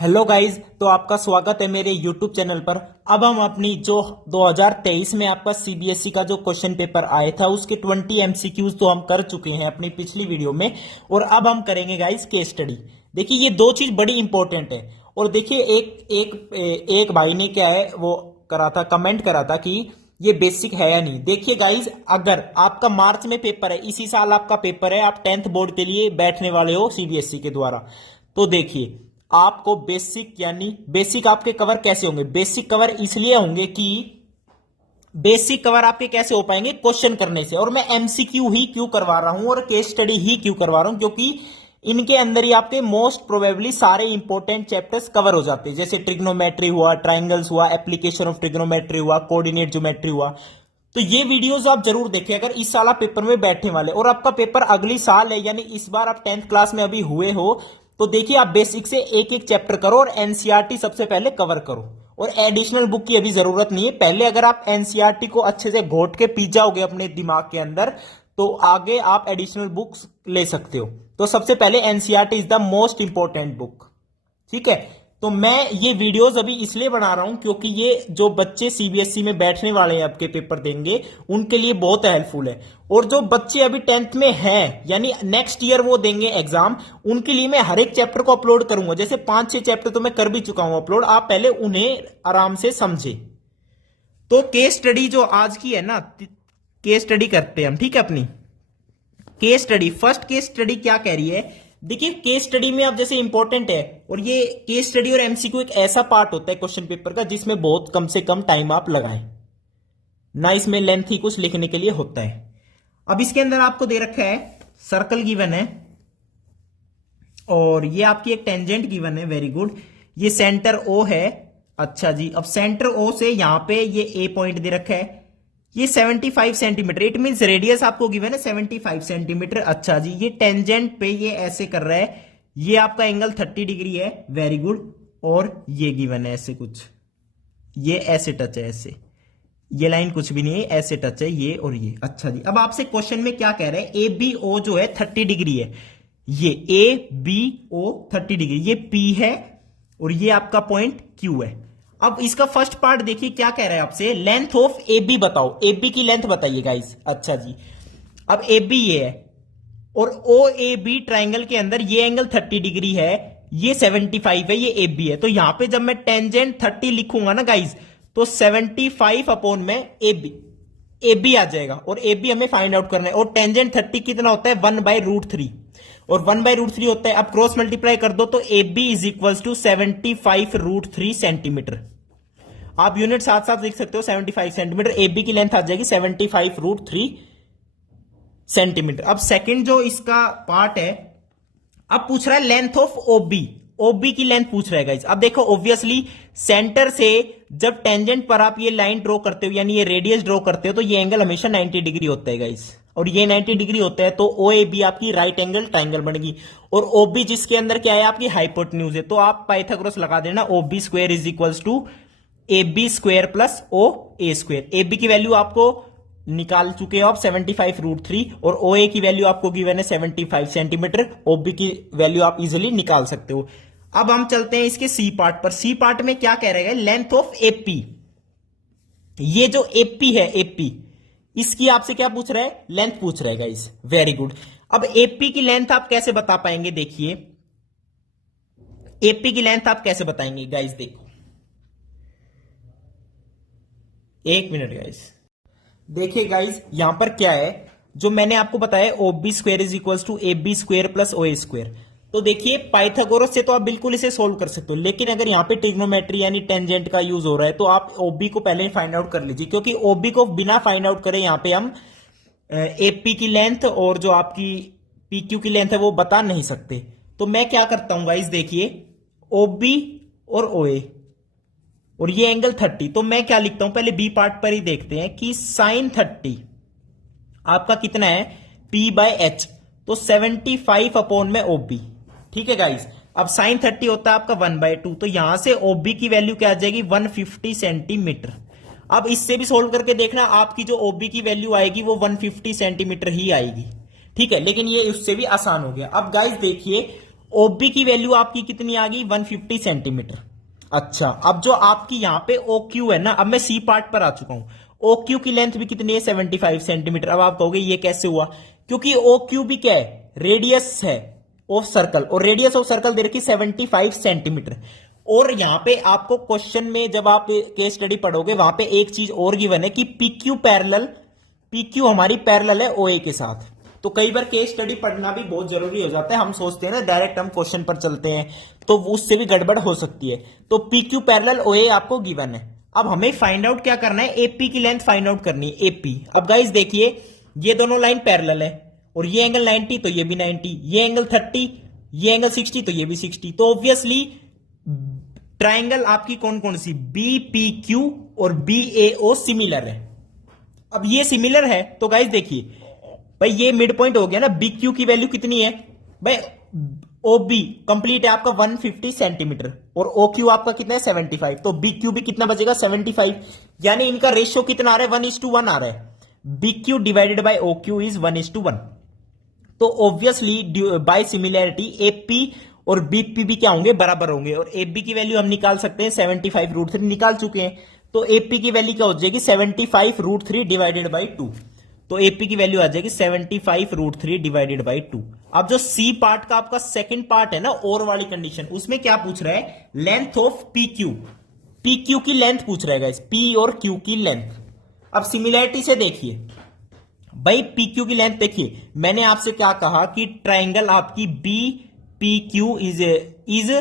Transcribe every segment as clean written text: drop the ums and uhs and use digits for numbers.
Hello guys, तो आपका स्वागत है मेरे यूट्यूब चैनल पर। अब हम अपनी जो 2023 में आपका सीबीएसई का जो क्वेश्चन पेपर आया था उसके 20 एमसीक्यूज तो हम कर चुके हैं अपनी पिछली वीडियो में। और अब हम करेंगे गाइज केस स्टडी। देखिए ये दो चीज बड़ी इंपॉर्टेंट है। और देखिए एक एक एक भाई ने क्या है वो करा था, कमेंट करा था कि ये बेसिक है या नहीं। देखिए गाइज, अगर आपका मार्च में पेपर है, इसी साल आपका पेपर है, आप 10th बोर्ड के लिए बैठने वाले हो सीबीएसई के द्वारा, तो देखिए आपको बेसिक यानी बेसिक आपके कवर कैसे होंगे। बेसिक कवर इसलिए होंगे कि बेसिक कवर आपके कैसे हो पाएंगे, क्वेश्चन करने से। और मैं एमसीक्यू ही क्यों करवा रहा हूं और केस स्टडी ही क्यों करवा रहा हूं, क्योंकि इनके अंदर ही आपके मोस्ट प्रोबेबली सारे इंपॉर्टेंट चैप्टर्स कवर हो जाते हैं। जैसे ट्रिग्नोमेट्री हुआ, ट्राइंगल्स हुआ, एप्लीकेशन ऑफ ट्रिग्नोमेट्री हुआ, कोऑर्डिनेट ज्योमेट्री हुआ। तो ये वीडियोस आप जरूर देखें अगर इस साल आप पेपर में बैठने वाले और आपका पेपर अगली साल है, यानी इस बार आप 10th क्लास में अभी हुए हो, तो देखिए आप बेसिक से एक एक चैप्टर करो और एनसीईआरटी सबसे पहले कवर करो। और एडिशनल बुक की अभी जरूरत नहीं है। पहले अगर आप एनसीईआरटी को अच्छे से घोट के पी जाओगे अपने दिमाग के अंदर, तो आगे आप एडिशनल बुक्स ले सकते हो। तो सबसे पहले NCERT is the most important book, ठीक है। तो मैं ये वीडियोस अभी इसलिए बना रहा हूं क्योंकि ये जो बच्चे सीबीएसई में बैठने वाले हैं, आपके पेपर देंगे, उनके लिए बहुत हेल्पफुल है। और जो बच्चे अभी 10th में हैं, यानी नेक्स्ट ईयर वो देंगे एग्जाम, उनके लिए मैं हर एक चैप्टर को अपलोड करूंगा। जैसे 5-6 चैप्टर तो मैं कर भी चुका हूं अपलोड, आप पहले उन्हें आराम से समझे। तो केस स्टडी जो आज की है ना, केस स्टडी करते हैं हम, ठीक है। अपनी case study, first case study क्या कह रही है। देखिए केस स्टडी में आप जैसे इंपॉर्टेंट है, और ये केस स्टडी और एमसीक्यू एक ऐसा पार्ट होता है क्वेश्चन पेपर का जिसमें बहुत कम से कम टाइम आप लगाएं ना, इसमें लेंथ ही कुछ लिखने के लिए होता है। अब इसके अंदर आपको दे रखा है सर्कल गिवन है, और ये आपकी एक टेंजेंट गिवन है, वेरी गुड। ये सेंटर ओ है, अच्छा जी। अब सेंटर ओ से यहां पे ये ए पॉइंट दे रखा है, ये 75 सेंटीमीटर, इट मीन रेडियस आपको गिवन है 75 सेंटीमीटर। अच्छा जी, ये टेंजेंट पे ये ऐसे कर रहा है, ये आपका एंगल 30 डिग्री है, वेरी गुड। और ये गिवन है ऐसे कुछ, ये ऐसे टच है, ऐसे ये लाइन कुछ भी नहीं है, ऐसे टच है ये और ये। अच्छा जी, अब आपसे क्वेश्चन में क्या कह रहे हैं, ए बी ओ जो है 30 डिग्री है, ये ए बी ओ 30 डिग्री, ये पी है और ये आपका पॉइंट क्यू है। अब इसका फर्स्ट पार्ट देखिए क्या कह रहा है आपसे, लेंथ ऑफ ए बी बताओ, ए बी की लेंथ बताइए गाइस। अच्छा जी, अब ए बी ये है और ओ ए बी ट्राइंगल के अंदर ये एंगल 30 डिग्री है, ये 75 है, ये ए बी है। तो यहां पे जब मैं टेंजेंट 30 लिखूंगा ना गाइस, तो 75 अपॉन में ए बी आ जाएगा। और ए बी हमें फाइंड आउट करना है। और टेंजेंट 30 कितना होता है, 1/√3, और 1/√3 होता है। अब क्रॉस मल्टीप्लाई कर दो तो A B is equal to 75√3 centimetre. आप यूनिट साथ साथ लिख सकते हो, 75 सेंटीमीटर। ए बी की लेंथ आ जाएगी 75√3 सेंटीमीटर। अब सेकंड जो इसका पार्ट है, अब पूछ रहा है लेंथ ऑफ ओबी, ओबी की लेंथ पूछ रहा है गाइस। अब देखो ऑब्वियसली सेंटर से जब टेंजेंट पर आप ये लाइन ड्रॉ करते हो, यानी ये रेडियस ड्रॉ करते हो, तो ये एंगल हमेशा 90 डिग्री होता है गाइस, और ये 90 डिग्री होता है। तो ओ ए बी आपकी राइट एंगल ट्राइंगल बनेगी। और ओबी जिसके अंदर क्या है, आपकी हाइपोटेन्यूज है, तो आप पाइथागोरस लगा देना, OB square is equals to A B square plus O A square. A B की वैल्यू आपको निकाल चुके हो आप 75√3, और ओ ए की वैल्यू आपको गिवन है 75 सेंटीमीटर। ओबी की वैल्यू आप इजिली निकाल सकते हो। अब हम चलते हैं इसके सी पार्ट पर। सी पार्ट में क्या कह रहे हैं, लेंथ ऑफ एपी, ये जो एपी है, एपी इसकी आपसे क्या पूछ रहा है, लेंथ पूछ रहा है गाइस, वेरी गुड। अब एपी की लेंथ आप कैसे बता पाएंगे, देखिए एपी की लेंथ आप कैसे बताएंगे गाइस, देखो एक मिनट गाइस। देखिए गाइस यहां पर क्या है, जो मैंने आपको बताया O B square is equal to A B square plus O A square. तो देखिए पाइथागोरस से तो आप बिल्कुल इसे सोल्व कर सकते हो, लेकिन अगर यहां पे ट्रिग्नोमेट्री यानी टेंजेंट का यूज हो रहा है, तो आप ओबी को पहले ही फाइंड आउट कर लीजिए, क्योंकि ओबी को बिना फाइंड आउट करे यहां पे हम एपी की लेंथ और जो आपकी पी क्यू की लेंथ है वो बता नहीं सकते। तो मैं क्या करता हूं गाइस, देखिए ओबी और ओ ए, और ये एंगल 30, तो मैं क्या लिखता हूं, पहले बी पार्ट पर ही देखते हैं कि साइन 30 आपका कितना है, P बाय एच, तो 75 अपॉन में ओबी, ठीक है गाइस। अब साइन 30 होता है आपका 1/2, तो यहां से ओबी की वैल्यू क्या आ जाएगी, 150 सेंटीमीटर। अब इससे भी सोल्व करके देखना, आपकी जो ओबी की वैल्यू आएगी वो 150 सेंटीमीटर ही आएगी, ठीक है। लेकिन ये उससे भी आसान हो गया। अब गाइस देखिए ओबी की वैल्यू आपकी कितनी आ गई 150 सेंटीमीटर। अच्छा, अब जो आपकी यहां पे OQ है ना, अब मैं सी पार्ट पर आ चुका हूं। OQ की लेंथ भी कितनी है 75 सेंटीमीटर। अब आप कहोगे ये कैसे हुआ, क्योंकि OQ भी क्या है, रेडियस है ऑफ सर्कल, और रेडियस ऑफ सर्कल दे रखी 75 सेंटीमीटर। और यहां पे आपको क्वेश्चन में जब आप केस स्टडी पढ़ोगे वहां पे एक चीज और गिवन है कि PQ हमारी पैरेलल है OA के साथ। तो कई बार केस स्टडी पढ़ना भी बहुत जरूरी हो जाता है। हम सोचते हैं ना डायरेक्ट हम क्वेश्चन पर चलते हैं, तो उससे भी गड़बड़ हो सकती है। तो PQ पैरेलल OA आपको गिवन है। अब हमें फाइंड आउट क्या करना है, AP की लेंथ फाइंड आउट करनी है। AP, अब गाइस देखिए ये दोनों लाइन पैरेलल है, और ये एंगल 90 तो ये भी 90, ये एंगल 30, ये एंगल 60 तो ये भी 60। तो ऑब्वियसली ट्राइंगल आपकी कौन कौन सी, BPQ और BAO सिमिलर है। अब ये सिमिलर है तो गाइस देखिए भाई ये मिड पॉइंट हो गया ना। BQ की वैल्यू कितनी है भाई, OB कंप्लीट है आपका 150 सेंटीमीटर, और OQ आपका कितना है 75। तो BQ भी कितना बचेगा 75, यानी इनका रेशियो कितना आ रहा है 1:1 आ रहा है। BQ divided by OQ is 1:1। तो ऑब्वियसली बाय सिमिलैरिटी AP और BP भी क्या होंगे, बराबर होंगे। और AB की वैल्यू हम निकाल सकते हैं 75√3 निकाल चुके हैं। तो AP की वैल्यू क्या हो जाएगी 75√3 डिवाइडेड बाई 2। तो AP की वैल्यू आ जाएगी 75√3 डिवाइडेड बाई 2। अब जो C पार्ट का आपका सेकंड पार्ट है ना, और वाली कंडीशन, उसमें क्या पूछ रहा है, लेंथ ऑफ PQ की लेंथ पूछ रहा है गाइस, P और Q की लेंथ। अब सिमिलैरिटी से देखिए भाई PQ की लेंथ देखिए, मैंने आपसे क्या कहा कि ट्राइंगल आपकी BPQ is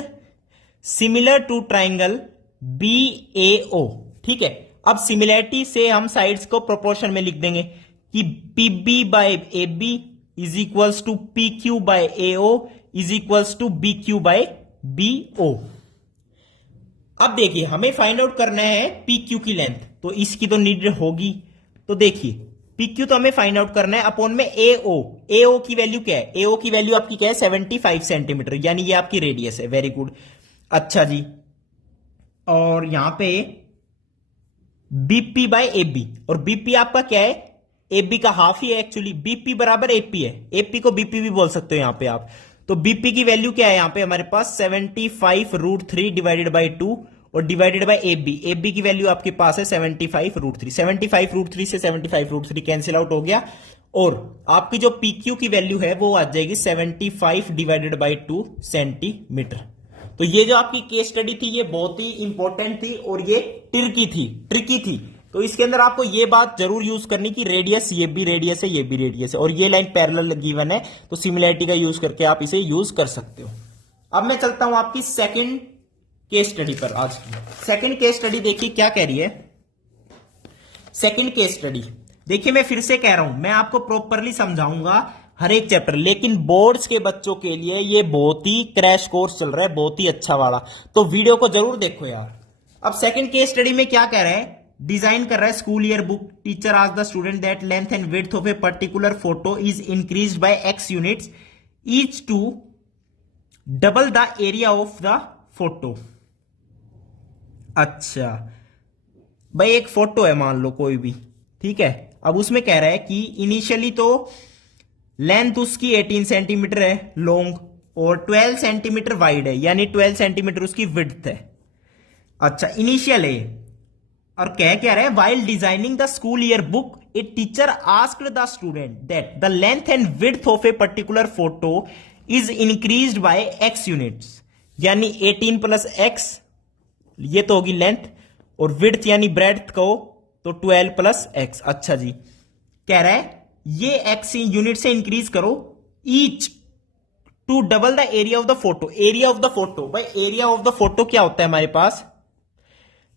similar to triangle BAO, ठीक है। अब सिमिलैरिटी से हम साइड्स को प्रोपोर्शन में लिख देंगे कि PB by AB is equals to PQ by AO is equals to BQ by BO। अब देखिए हमें फाइंड आउट करना है PQ की लेंथ, तो इसकी तो नीड होगी। तो देखिए PQ तो हमें फाइंड आउट करना है अपॉन में AO की वैल्यू क्या है, AO की वैल्यू आपकी क्या है 75 सेंटीमीटर, यानी ये आपकी रेडियस है। वेरी गुड, अच्छा जी। और यहां पे BP बाय AB, और BP आपका क्या है, AB का हाफ ही है एक्चुअली। BP बराबर AP है, AP को BP भी बोल सकते हो यहां पे आप। तो BP की वैल्यू क्या है यहां पे हमारे पास 75√3 डिवाइडेड बाई 2 और डिवाइडेड बाय AB की वैल्यू आपके पास है 75√3। 75√3 से 75√3 कैंसिल आउट हो गया, और आपकी जो PQ की वैल्यू है वो आ जाएगी 75 डिवाइडेड बाई 2 सेंटीमीटर। तो ये जो आपकी केस स्टडी थी ये बहुत ही इंपॉर्टेंट थी, और ये ट्रिकी थी। तो इसके अंदर आपको ये बात जरूर यूज करनी कि रेडियस, ये भी रेडियस है, ये भी रेडियस है, और ये लाइन पैरेलल गिवन है, तो सिमिलैरिटी का यूज करके आप इसे यूज कर सकते हो। अब मैं चलता हूं आपकी सेकंड केस स्टडी पर। आज की सेकंड केस स्टडी देखिए क्या कह रही है। सेकंड केस स्टडी देखिए, मैं फिर से कह रहा हूं, मैं आपको प्रॉपरली समझाऊंगा हर एक चैप्टर, लेकिन बोर्ड्स के बच्चों के लिए ये बहुत ही क्रैश कोर्स चल रहा है, बहुत ही अच्छा वाला, तो वीडियो को जरूर देखो यार। अब सेकंड केस स्टडी में क्या कह रहा है, डिजाइन कर रहा है school year book. Teacher ask the student that length and width of a particular photo is increased by X units each to double the area of the photo. अच्छा भाई एक फोटो है मान लो कोई भी, ठीक है। अब उसमें कह रहा है कि इनिशियली तो लेंथ उसकी 18 सेंटीमीटर है लॉन्ग, और 12 सेंटीमीटर वाइड है, यानी 12 सेंटीमीटर उसकी विड्थ है। अच्छा इनिशियल है, और कह क्या रहा है, while designing the school year book a teacher asked the student that the length and width of a particular photo is increased by X units, यानी 18 प्लस X, ये तो होगी लेंथ, और विड्थ यानी ब्रेड्थ को तो 12 प्लस X। अच्छा जी, कह रहा है ये X यूनिट से इंक्रीज करो each to double the area of the photo. Area of the photo, भाई एरिया ऑफ द फोटो क्या होता है हमारे पास,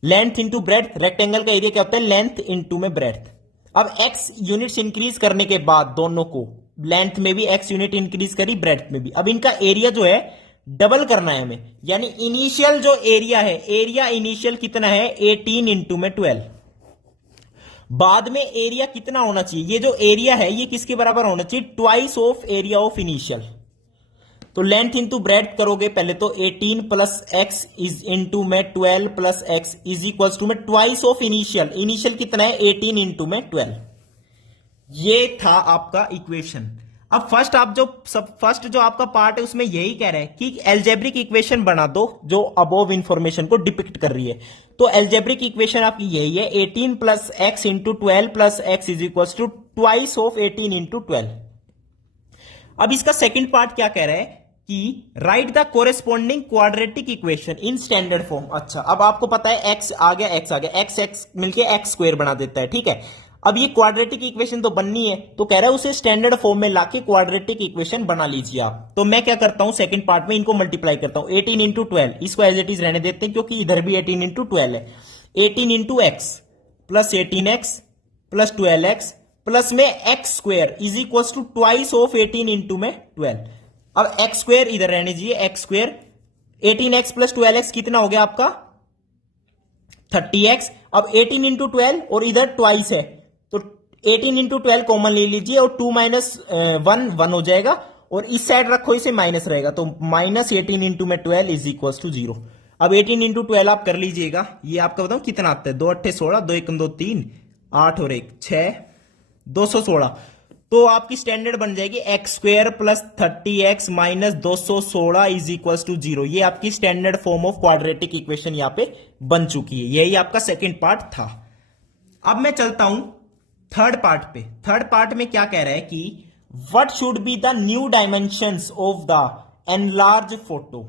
लेंथ इंटू ब्रेड्थ। रेक्टेंगल का एरिया क्या होता है, लेंथ इंटू में ब्रेड्थ। अब X यूनिट्स इंक्रीज करने के बाद दोनों को, लेंथ में भी X यूनिट इंक्रीज करी, ब्रेड्थ में भी, अब इनका एरिया जो है डबल करना है हमें, यानी इनिशियल जो एरिया है, एरिया इनिशियल कितना है 18 इंटू में 12, बाद में एरिया कितना होना चाहिए, ये जो एरिया है ये किसके बराबर होना चाहिए, twice of area of initial. तो लेंथ इंटू ब्रेड्थ करोगे पहले तो 18 प्लस एक्स इज इंटू में 12 plus x is equals to में ट्वाइस ऑफ इनिशियल। इनिशियल कितना है 18 इंटू में 12। ये था आपका इक्वेशन। अब फर्स्ट जो आपका पार्ट है उसमें यही कह रहा है कि एल्जेब्रिक इक्वेशन बना दो जो अबोव इंफॉर्मेशन को डिपिक्ट कर रही है। तो एल्जेब्रिक इक्वेशन आपकी यही है, 18 plus x into 12 plus x is equal to twice of 18 into 12। अब इसका सेकंड पार्ट क्या कह रहा है कि right the corresponding quadratic equation in standard form. अच्छा, अब आपको पता है एक्स आ गया, एक्स मिलके एक्स स्क्वायर बना देता है, ठीक है। अब ये क्वाड्रेटिक इक्वेशन तो बननी है, तो कह रहा है उसे स्टैंडर्ड फॉर्म में लाके क्वाड्रेटिक इक्वेशन बना लीजिए आप। तो मैं क्या करता हूं, सेकंड पार्ट में इनको मल्टीप्लाई करता हूं, 18 इंटू 12, इसको एज इट इज रहने देते हैं क्योंकि इधर भी 18 इंटू 12 है। 18 into x plus 18x plus 12x plus में x square is equal to twice of 18 into में 12। अब एक्स स्क्वायर इधर रहने दीजिए, x square 18x plus 12x कितना हो गया आपका 30x। अब 18 इंटू 12 और इधर ट्वाइस है तो 18 इंटू 12 कॉमन ले लीजिए और 2 माइनस 1 हो जाएगा और इस साइड रखो इसे माइनस रहेगा तो माइनस 18 इंटू में 12 इज इक्वल टू 0। अब 18 इंटू 12 आप कर लीजिएगा, ये आपका बताओ कितना आता है, 2 अट्ठे 16, 2 एकम 2 3, 8 और 1 6, 216। तो आपकी स्टैंडर्ड बन जाएगी x square plus 30x minus 216 is equal to 0। ये आपकी standard form of quadratic equation यहां पे बन चुकी है। यही आपका सेकंड पार्ट था। अब मैं चलता हूं थर्ड पार्ट पे। थर्ड पार्ट में क्या कह रहा है कि what should be the new dimensions of the enlarge photo.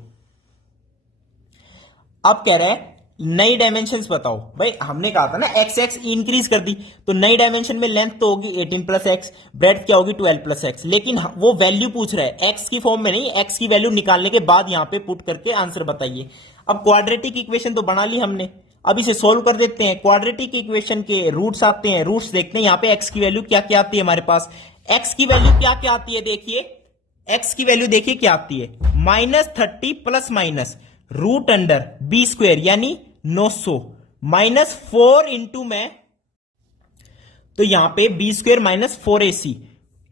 अब कह रहा है नई डायमेंशंस बताओ। भाई हमने कहा था ना एक्स एक्स इंक्रीज कर दी तो नई डायमेंशन में लेंथ तो होगी 18 प्लस एक्स, ब्रेड्थ क्या होगी 12 प्लस एक्स, लेकिन वो वैल्यू पूछ रहा है एक्स की फॉर्म में नहीं, एक्स की वैल्यू निकालने के बाद यहां पे पुट करके आंसर बताइए। अब क्वाड्रेटिक इक्वेशन तो बना ली हमने, अब इसे सोल्व कर देते हैं। क्वाड्रेटिक इक्वेशन के रूट्स आते हैं, रूट्स देखते हैं यहां पे एक्स की वैल्यू क्या क्या आती है हमारे पास। एक्स की वैल्यू क्या क्या आती है देखिए, एक्स की वैल्यू देखिए क्या आती है, -30 plus minus root under B square यानी 900 माइनस 4 इंटू में, तो यहां पे बी स्क्वायर माइनस 4ac,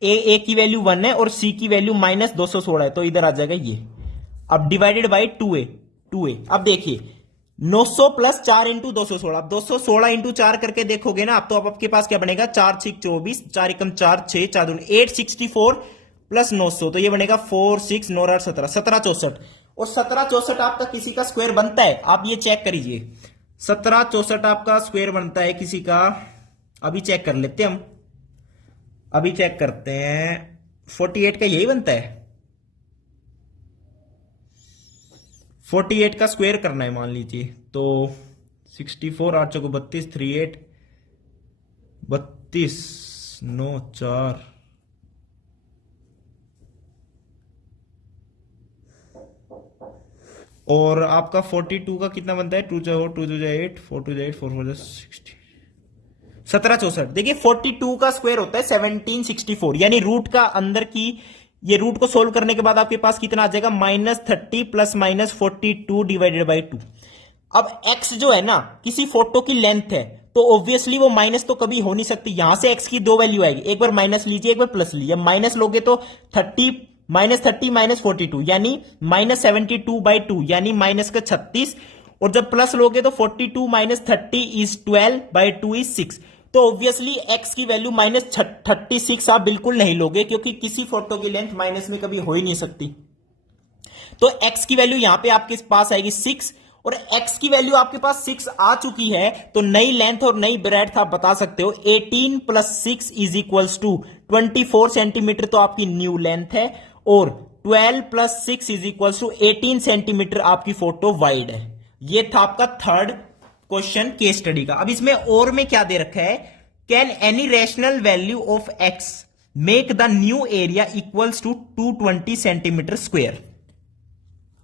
ए की वैल्यू 1 है और सी की वैल्यू माइनस 216 है तो इधर आ जाएगा ये। अब डिवाइडेड बाई 2a। अब देखिए 900 प्लस 4 इंटू 216, अब 216 इंटू 4 करके देखोगे ना आप तो अब आपके पास क्या बनेगा 4 6 24, 4 एकम 4 6 4 दूनी 864 प्लस 900 तो ये बनेगा 4 6 9 8 17 1764 और 1764 आपका किसी का स्क्वायर बनता है, आप ये चेक करिए 1764 आपका स्क्वायर बनता है किसी का। अभी चेक कर लेते हैं हम, अभी चेक करते हैं 48 का यही बनता है, 48 का स्क्वायर करना है मान लीजिए तो 64 8 चौको 32 38 32 9 4 और आपका 42 का कितना बनता है 2 2 8 4 2 8 4 4 60 1764। देखिए 42 का स्क्वायर होता है 1764 यानी रूट का अंदर की ये रूट को सोल्व करने के बाद आपके पास कितना आ जाएगा -30 प्लस -42 डिवाइडेड बाई 2। अब x जो है ना किसी फोटो की लेंथ है तो ऑब्वियसली वो माइनस तो कभी हो नहीं सकती, यहां से x की दो वैल्यू आएगी, एक बार माइनस लीजिए एक बार प्लस लीजिए। माइनस लोगे तो 30 -42 यानी -72/2 यानी माइनस का 36 और जब प्लस लोगे तो 42 - 30 इज 12/2 इज 6। तो ऑब्वियसली x की वैल्यू -36 आप बिल्कुल नहीं लोगे क्योंकि किसी फोटो की लेंथ माइनस में कभी हो ही नहीं सकती। तो x की वैल्यू यहां पे आपके पास आएगी 6 और x की वैल्यू आपके पास 6 आ चुकी है तो नई लेंथ और नई ब्रेड्थ आप बता सकते हो 18 + 6 इज इक्वल्स टू 24 सेंटीमीटर तो आपकी न्यू लेंथ है और 12 + 6 इज इक्वल्स टू 18 सेंटीमीटर आपकी फोटो वाइड है। ये था आपका थर्ड क्वेश्चन केस स्टडी का। अब इसमें और में क्या दे रखा है, can any rational value of x make the new area equals to 220 centimetre square.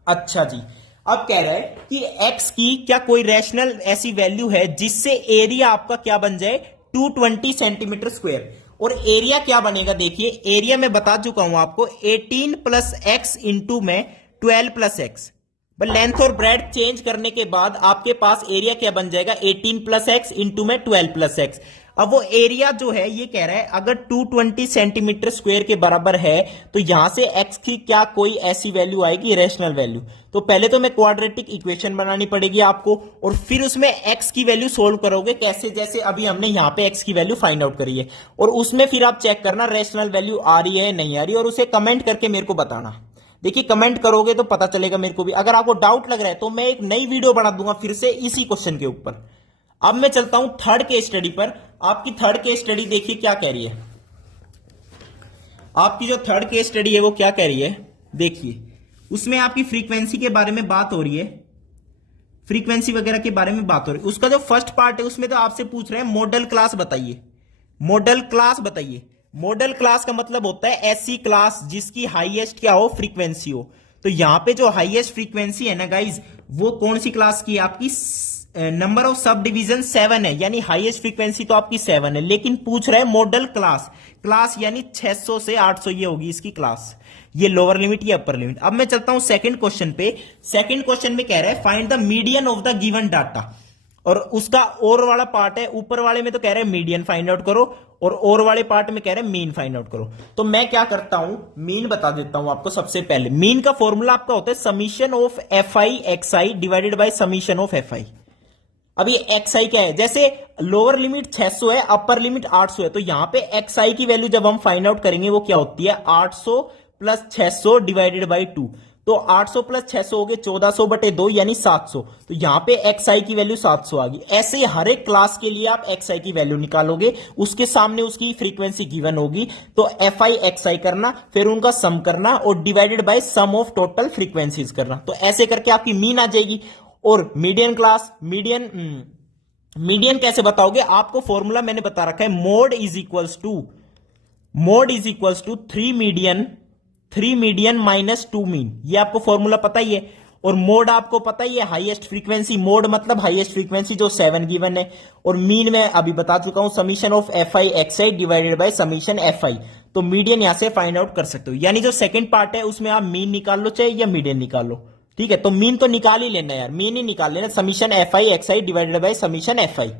अच्छा जी, अब कह रहा है कि x की क्या कोई रैशनल ऐसी वैल्यू है जिससे एरिया आपका क्या बन जाए 220 सेंटीमीटर स्क्वायर। और एरिया क्या बनेगा देखिए, एरिया में बता चुका हूं आपको 18 + x इंटू में 12 + x। लेंथ और ब्रेड्थ चेंज करने के बाद आपके पास एरिया क्या बन जाएगा 18 + x इंटू में 12 + x। अब वो एरिया जो है ये कह रहा है अगर 220 सेंटीमीटर स्क्वायर के बराबर है तो यहां से x की क्या कोई ऐसी वैल्यू आएगी, रेशनल वैल्यू। तो पहले तो मैं क्वाड्रेटिक इक्वेशन बनानी पड़ेगी आपको और फिर उसमें x की वैल्यू सोल्व करोगे कैसे, जैसे अभी हमने यहां पे x की वैल्यू फाइंड आउट करी है। और उसमें फिर आप चेक करना रेशनल वैल्यू आ रही है नहीं आ रही, और उसे कमेंट करके मेरे को बताना। देखिए कमेंट करोगे तो पता चलेगा मेरे को भी। अगर आपको डाउट लग रहा है तो मैं एक नई वीडियो बना दूंगा फिर से इसी क्वेश्चन के ऊपर। अब मैं चलता हूं थर्ड केस स्टडी पर। आपकी थर्ड केस स्टडी देखिए क्या कह रही है। आपकी जो थर्ड केस स्टडी है वो क्या कह रही है, देखिए उसमें आपकी फ्रीक्वेंसी के बारे में बात हो रही है, फ्रीक्वेंसी वगैरह के बारे में बात हो रही है। उसका जो फर्स्ट पार्ट है उसमें तो आपसे पूछ रहे हैं मॉडल क्लास बताइए, मॉडल क्लास बताइए। मॉडल क्लास का मतलब होता है ऐसी क्लास जिसकी हाईएस्ट क्या हो, फ्रीक्वेंसी हो। तो यहां पे जो हाईएस्ट फ्रीक्वेंसी है ना गाइज, वो कौन सी क्लास की है आपकी, नंबर ऑफ सब डिवीजन 7 है, यानी हाईएस्ट फ्रीक्वेंसी तो आपकी 7 है। लेकिन पूछ रहे हैं मॉडल क्लास, क्लास यानी 600 से 800 ये होगी इसकी क्लास, ये लोअर लिमिट ये अपर लिमिट। अब मैं चलता हूं सेकंड क्वेश्चन पे। सेकंड क्वेश्चन में कह रहा है find the median of the given data, और उसका और वाला पार्ट है, ऊपर वाले में तो कह रहे हैं मीडियन फाइंड आउट करो और वाले पार्ट में कह रहे हैं मीन फाइंड आउट करो। तो मैं क्या करता हूं, मीन बता देता हूं आपको सबसे पहले। मीन का फॉर्मूला आपका होता है summation of F I x I divided by summation of F I. अब ये एक्स आई क्या है, जैसे लोअर लिमिट 600 है, अपर लिमिट 800 है, तो यहां पे एक्स आई की वैल्यू जब हम फाइंड आउट करेंगे वो क्या होती है 800 प्लस 600 डिवाइडेड बाई 2। तो 800 प्लस 600 हो गए 1400 बटे 2 यानी 700। तो यहां पे एक्स आई की वैल्यू 700 आ गई। ऐसे हर एक क्लास के लिए आप एक्स आई की वैल्यू निकालोगे, उसके सामने उसकी फ्रीक्वेंसी गिवन होगी, तो एफ आई एक्स आई करना, फिर उनका सम करना और divided by sum of total frequencies करना। तो ऐसे करके आपकी मीन आ जाएगी। और मीडियन क्लास, मीडियन कैसे बताओगे, आपको फॉर्मूला मैंने बता रखा है, mode is equals to 3 median minus 2 mean, ये आपको फॉर्मूला पता ही है। और मोड आपको पता ही है हाईएस्ट फ्रीक्वेंसी, मोड मतलब हाईएस्ट फ्रीक्वेंसी जो 7 गिवन है। और मीन में अभी बता चुका हूं summation of F I x I divided by summation F I. तो मीडियन यहां से फाइंड आउट कर सकते हो, यानी जो सेकंड पार्ट है उसमें आप मीन निकाल लो चाहे या मीडियन निकाल लो, ठीक है। तो मीन तो निकाल ही लेना यार, मीन ही निकाल लेना, summation F I x I divided by summation F I.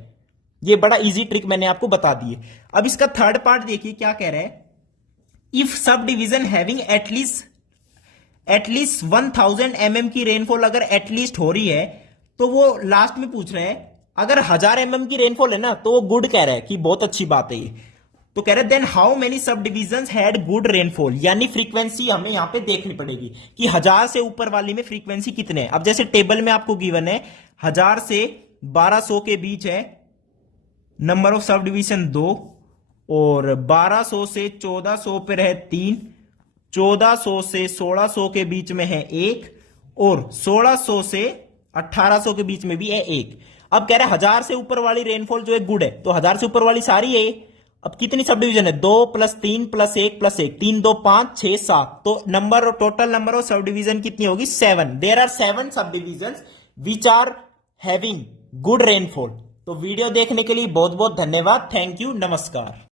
ये बड़ा इजी ट्रिक मैंने आपको बता दी है। अब इसका थर्ड पार्ट देखिए क्या कह रहा है, if sub division having at least 1000 mm की रेनफॉल अगर एटलीस्ट हो रही है, तो वो लास्ट में पूछ रहे हैं अगर 1000 mm की रेनफॉल है ना तो वो गुड कह रहा है कि बहुत अच्छी बात है ये। तो कह रहे हैं देन हाउ मेनी सब डिविजन्स हैड गुड रेनफॉल, यानी फ्रीक्वेंसी हमें यहां पे देखनी पड़ेगी कि 1000 से ऊपर वाली में फ्रीक्वेंसी कितने हैं। अब जैसे टेबल में आपको गिवन है 1000 से 1200 के बीच है नंबर ऑफ सब डिवीजन 2, और 1200 से 1400 पे है 3, 1400 से 1600 के बीच में है 1, और 1600 से 1800 के बीच में भी है 1। अब कह रहे हैं 1000 से ऊपर वाली रेनफॉल जो है गुड है, तो 1000 से ऊपर वाली सारी है। अब कितनी सब डिवीजन है, 2 प्लस 3 प्लस 1 प्लस 1, 3 2 5 6 7। तो total number of subdivision कितनी होगी 7। There are 7 subdivision which are having good rainfall. तो वीडियो देखने के लिए बहुत बहुत धन्यवाद, थैंक यू, नमस्कार।